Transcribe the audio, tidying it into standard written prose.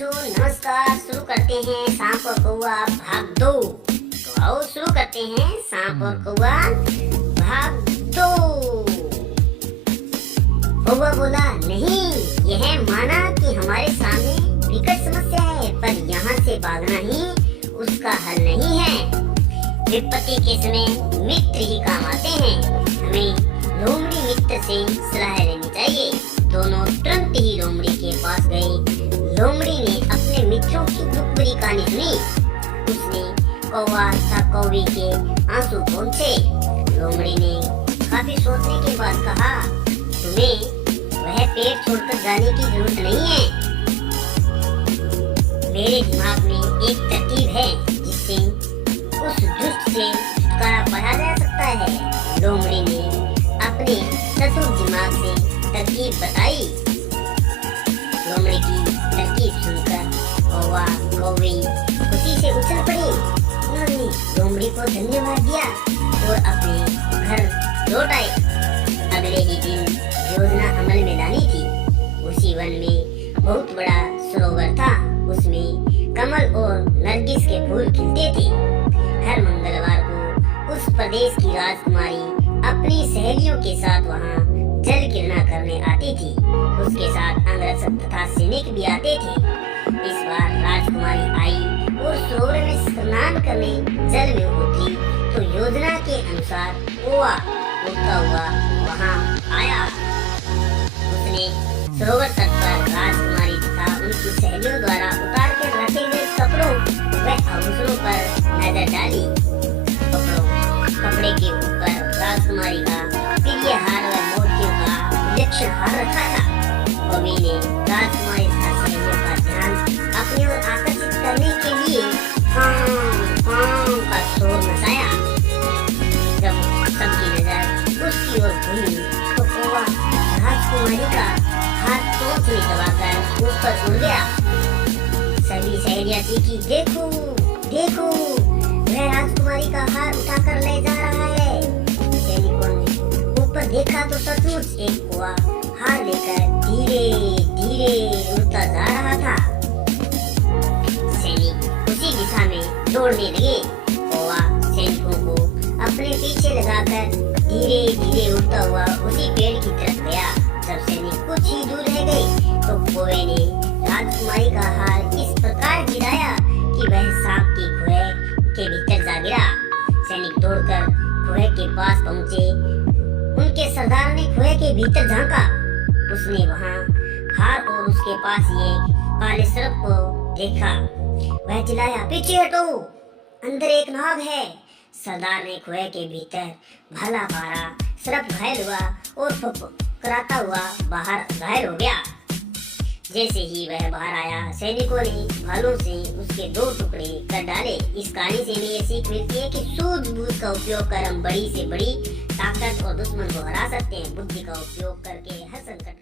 बच्चों नमस्कार। शुरू करते हैं सांप और कौवा भाग 2। तो आओ शुरू करते हैं सांप और कौवा भाग 2। कौवा बोला, नहीं, यह माना कि हमारे सामने विकट समस्या है, पर यहाँ से भागना ही उसका हल नहीं है। विपत्ति के समय मित्र ही काम आते हैं। हमें लोमड़ी मित्र से सलाह लेनी चाहिए। दोनों तुरंत ही लोमड़ी के पास गए। लोमड़ी ने अपने मित्रों की दुख भरी कहानी सुनी। उसने कौवा तथा कौवी के आंसू पोंछे। लोमड़ी ने काफी सोचने के बाद कहा, तुम्हें वह पेड़ छोड़कर जाने की जरूरत नहीं है। मेरे दिमाग में एक तरकीब है जिससे उस दुष्ट से छुटकारा पाया जा सकता है। लोमड़ी ने अपने चतुर दिमाग से तरकीब बताई। लोमड़ी की तरकीब सुनकर कौवा कौवी खुशी से उछल पड़े। उन्होंने लोमड़ी को धन्यवाद दिया और अपने घर लौट आए। अगले ही दिन योजना अमल में लानी थी। उसी वन में बहुत बड़ा सरोवर था। उसमें कमल और नरगिस के फूल खिलते थे। हर मंगलवार को उस प्रदेश की राजकुमारी अपनी सहेलियों के साथ वहां जल क्रीड़ा करने आती थी। उसके साथ अंगरक्षक तथा सैनिक भी आते थे। इस बार राजकुमारी आई और सरोवर में स्नान करने जल में उतरी तो योजना के अनुसार कौवा उड़ता हुआ वहां आया। उसने सरोवर तट पर राजकुमारी तथा उनकी सहेलियों द्वारा उतार के रखे गए कपड़ों व आभूषणों पर नजर डाली। कपड़े के ऊपर राजकुमारी का प्रिय हार व मोतियों का विलक्षण हार रखा था। कवि ने राजकुमारी तथा सहेलियों का ध्यान अपनी ओर आकर्षित करने के लिए का शोर मचाया। जब सबकी नजर उसकी ओर घूमी तो कौवा राजकुमारी का हाथ चोंच में दबाकर ऊपर उड़ गया। सभी सहेलियां चीखी, देखो देखो, वह राजकुमारी का हार उठाकर ले जा रहा है। सैनिकों ने ऊपर देखा तो सचमुच एक कौवा हार लेकर धीरे धीरे उड़ता जा रहा था। सैनिक उसी दिशा में दौड़ने लगे। कौवा सैनिकों को अपने पीछे लगाकर धीरे धीरे उड़ता हुआ उसी पेड़ की तरफ गया। जब सैनिक कुछ ही दूर रह गए तो कौवे ने राजकुमारी का हार इस प्रकार गिराया कि वह सांप की गुहा के भीतर जा गिरा। सैनिक दौड़कर कुएं के पास पहुंचे। उनके सरदार ने कुएं के भीतर झांका। उसने वहां हार और उसके पास ये काले सर्प को देखा। वह चिल्लाया, पीछे हटो, अंदर एक नाग है। सरदार ने कुएं के भीतर भाला मारा। सर्प घायल हुआ और फुफकाराता हुआ बाहर घायल हो गया। जैसे ही वह बाहर आया, सैनिकों ने भालों से उसके 2 टुकड़े कर डाले। इस कहानी से हमें ये सीख मिलती है कि सूझबूझ का उपयोग कर हम बड़ी से बड़ी ताकत और दुश्मन को हरा सकते हैं। बुद्धि का उपयोग करके हर संकट